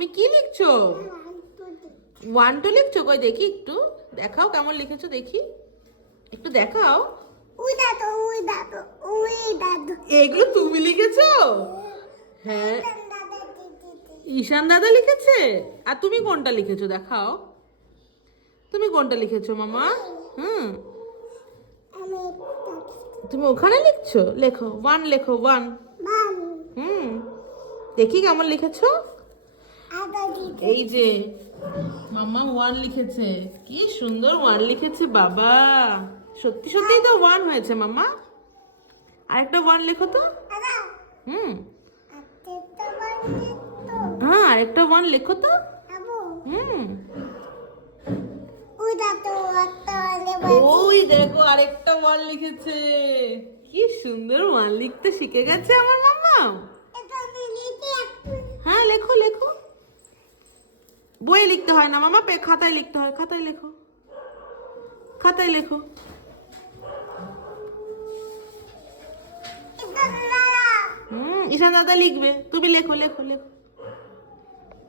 তুমি কি লিখছো? 1 2 লিখছো? কই দেখি, একটু দেখাও কেমন লিখেছো দেখি, একটু দেখাও। এগুলো তুমি লিখেছো? হ্যাঁ, ঈশান দাদা লিখেছে। আর তুমি কোনটা লিখেছো দেখাও, তুমি কোনটা লিখেছো মামা? হুম, তুমি ওখানে লিখছো, লেখো 1, লেখো 1। হুম, দেখি কেমন লিখেছো। এই যে মাম্মা 1 লিখেছে, কি সুন্দর 1 লিখেছে বাবা। সত্যি সত্যি তো 1 হয়েছে মাম্মা। আরেকটা 1 লেখো তো। হুম, হ্যাঁ আরেকটা 1 লেখো তো। হুম, ওই দেখো আরেকটা 1 লিখেছে। কি সুন্দর 1 লিখতে শিখে গেছে আমার মাম্মা। হ্যাঁ লেখো লেখো, বইয়ে লিখতে হয় না মামা, খাতায় লিখতে হয়, খাতায় লেখো, খাতায় লেখো। ঈশান দাদা লিখবে, তুমি লেখো লেখো লেখো।